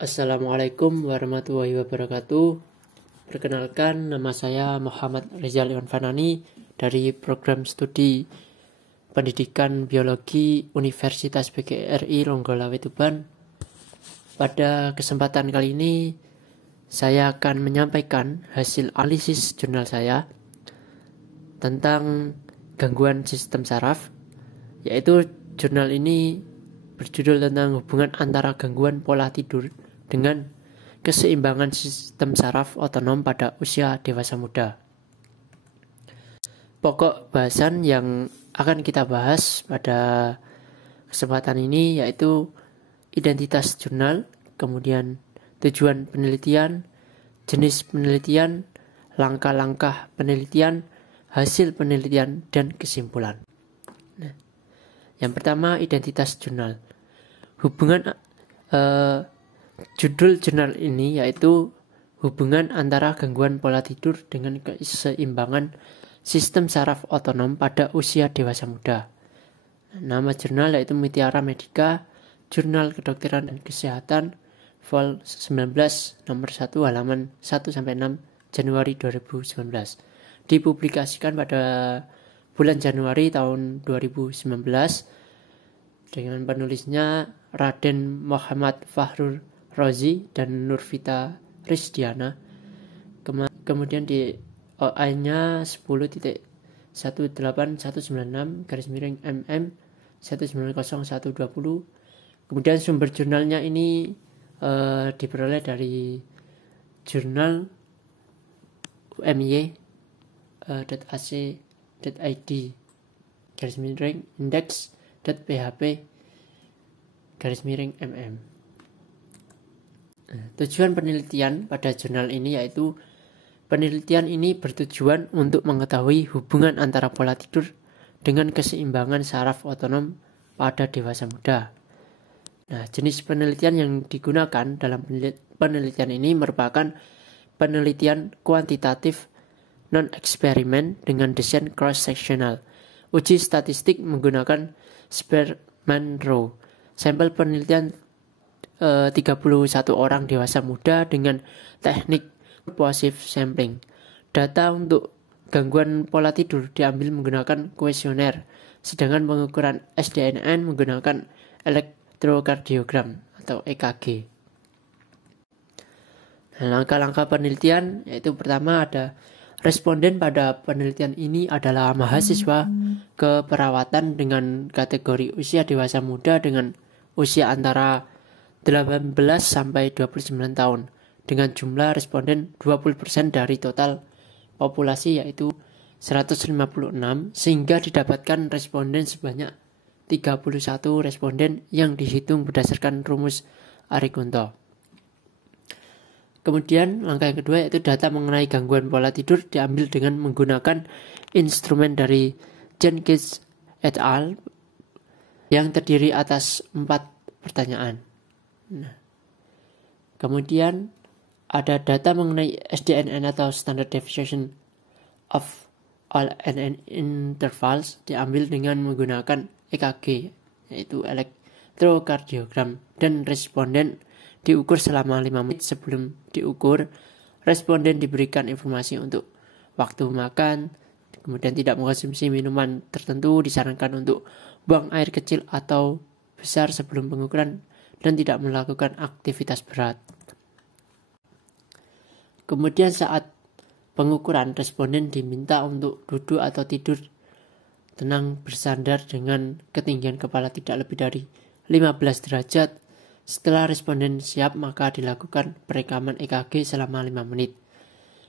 Assalamualaikum warahmatullahi wabarakatuh. Perkenalkan, nama saya Muhammad Rizal Iwan Fanani dari Program Studi Pendidikan Biologi Universitas PGRI Ronggolawe Tuban. Pada kesempatan kali ini, saya akan menyampaikan hasil analisis jurnal saya tentang gangguan sistem saraf, yaitu jurnal ini berjudul tentang hubungan antara gangguan pola tidur dengan keseimbangan sistem saraf otonom pada usia dewasa muda. Pokok bahasan yang akan kita bahas pada kesempatan ini yaitu identitas jurnal, kemudian tujuan penelitian, jenis penelitian, langkah-langkah penelitian, hasil penelitian, dan kesimpulan. Yang pertama, identitas jurnal. Judul jurnal ini yaitu hubungan antara gangguan pola tidur dengan keseimbangan sistem saraf otonom pada usia dewasa muda. Nama jurnal yaitu Mutiara Medica, Jurnal Kedokteran dan Kesehatan, Vol 19 nomor 1 halaman 1-6 Januari 2019. Dipublikasikan pada bulan Januari tahun 2019 dengan penulisnya Raden Muhammad Fahrur Rozi dan Nurvita Rizdiana. Kemudian di OI-nya 10.18196/MM 190120. Kemudian sumber jurnalnya ini diperoleh dari jurnal umy.ac.id index.php/mm. Tujuan penelitian pada jurnal ini yaitu penelitian ini bertujuan untuk mengetahui hubungan antara pola tidur dengan keseimbangan saraf otonom pada dewasa muda. Jenis penelitian yang digunakan dalam penelitian ini merupakan penelitian kuantitatif non-eksperimen dengan desain cross-sectional. Uji statistik menggunakan Spearman Rho. Sampel penelitian 31 orang dewasa muda dengan teknik purposive sampling. Data untuk gangguan pola tidur diambil menggunakan kuesioner, sedangkan pengukuran SDNN menggunakan elektrokardiogram atau EKG. Langkah-langkah penelitian yaitu pertama ada responden pada penelitian ini adalah mahasiswa keperawatan dengan kategori usia dewasa muda dengan usia antara 18 sampai 29 tahun dengan jumlah responden 20% dari total populasi yaitu 156 sehingga didapatkan responden sebanyak 31 responden yang dihitung berdasarkan rumus Arikunto. Kemudian langkah yang kedua yaitu data mengenai gangguan pola tidur diambil dengan menggunakan instrumen dari Jenkins et al. Yang terdiri atas 4 pertanyaan. Kemudian ada data mengenai SDNN atau Standard Deviation of all NN intervals diambil dengan menggunakan EKG yaitu elektrokardiogram dan responden diukur selama 5 menit. Sebelum diukur, responden diberikan informasi untuk waktu makan, kemudian tidak mengkonsumsi minuman tertentu, disarankan untuk buang air kecil atau besar sebelum pengukuran, dan tidak melakukan aktivitas berat. Kemudian saat pengukuran, responden diminta untuk duduk atau tidur tenang bersandar dengan ketinggian kepala tidak lebih dari 15 derajat. Setelah responden siap, maka dilakukan perekaman EKG selama 5 menit.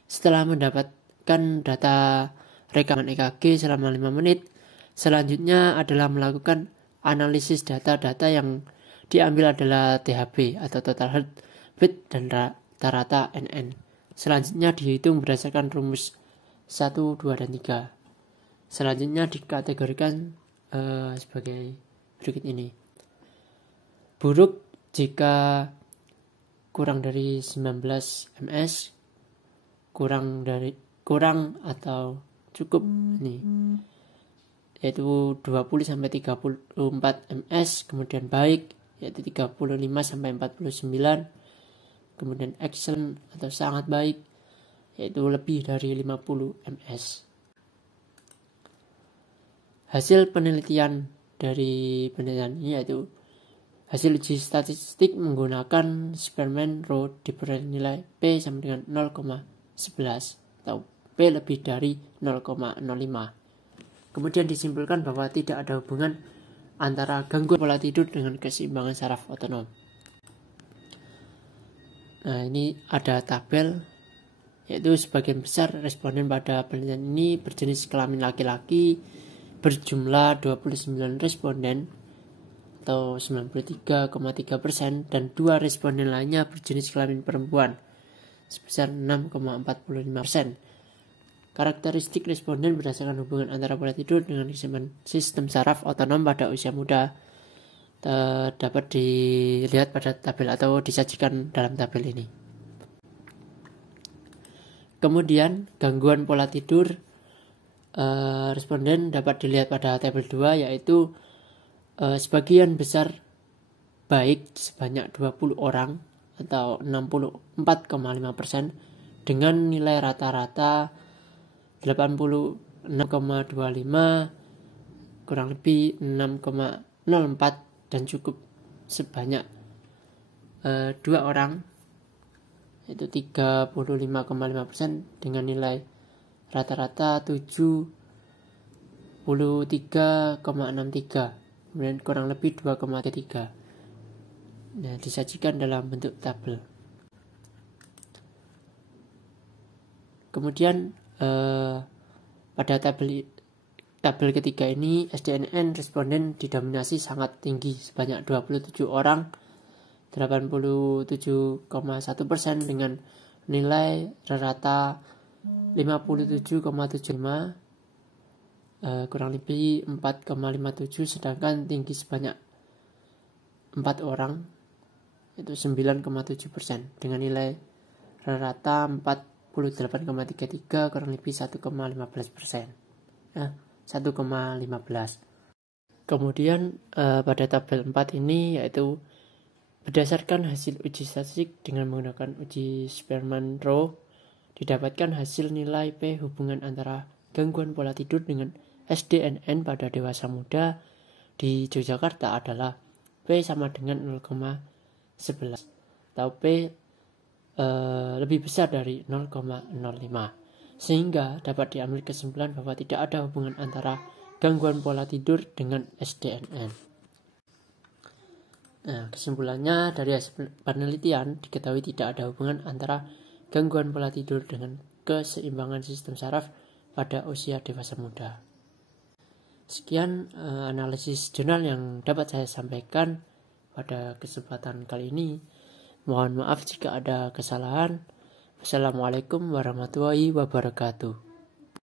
Setelah mendapatkan data rekaman EKG selama 5 menit, selanjutnya adalah melakukan analisis data-data yang diambil adalah THB atau total heart beat dan rata-rata NN. Selanjutnya dihitung berdasarkan rumus 1, 2, dan 3. Selanjutnya dikategorikan sebagai berikut ini. Buruk jika kurang dari 19 ms, kurang atau cukup ini yaitu 20-34 ms, kemudian baik yaitu 35-49, kemudian excellent atau sangat baik, yaitu lebih dari 50 ms. Hasil penelitian dari penelitian ini yaitu hasil uji statistik menggunakan Spearman Rho diberi nilai P sama dengan 0,11 atau P lebih dari 0,05. Kemudian disimpulkan bahwa tidak ada hubungan antara gangguan pola tidur dengan keseimbangan saraf otonom. Nah, ini ada tabel, yaitu sebagian besar responden pada penelitian ini berjenis kelamin laki-laki, berjumlah 29 responden atau 93,3%, dan 2 responden lainnya berjenis kelamin perempuan sebesar 6,45%. Karakteristik responden berdasarkan hubungan antara pola tidur dengan sistem saraf otonom pada usia muda dapat dilihat pada tabel atau disajikan dalam tabel ini. Kemudian gangguan pola tidur responden dapat dilihat pada tabel 2, yaitu sebagian besar baik sebanyak 20 orang atau 64,5% dengan nilai rata-rata 86,25 kurang lebih 6,04, dan cukup sebanyak 2 orang yaitu 35,5% dengan nilai rata-rata 73,63, kemudian kurang lebih 2,3. Nah, disajikan dalam bentuk tabel. Kemudian pada tabel ketiga ini SDNN responden didominasi sangat tinggi sebanyak 27 orang, 87,1% dengan nilai rata 57,75, kurang lebih 4,57, sedangkan tinggi sebanyak 4 orang itu 9,7% dengan nilai rata 48,33, kurang lebih 1,15%. 1,15. Kemudian pada tabel 4 ini yaitu berdasarkan hasil uji statistik dengan menggunakan uji Spearman Rho, didapatkan hasil nilai P hubungan antara gangguan pola tidur dengan SDNN pada dewasa muda di Yogyakarta adalah P sama dengan 0,11 atau P lebih besar dari 0,05, sehingga dapat diambil kesimpulan bahwa tidak ada hubungan antara gangguan pola tidur dengan SDNN. Nah, kesimpulannya dari hasil penelitian diketahui tidak ada hubungan antara gangguan pola tidur dengan keseimbangan sistem saraf pada usia dewasa muda. Sekian analisis jurnal yang dapat saya sampaikan pada kesempatan kali ini. Mohon maaf jika ada kesalahan. Wassalamualaikum warahmatullahi wabarakatuh.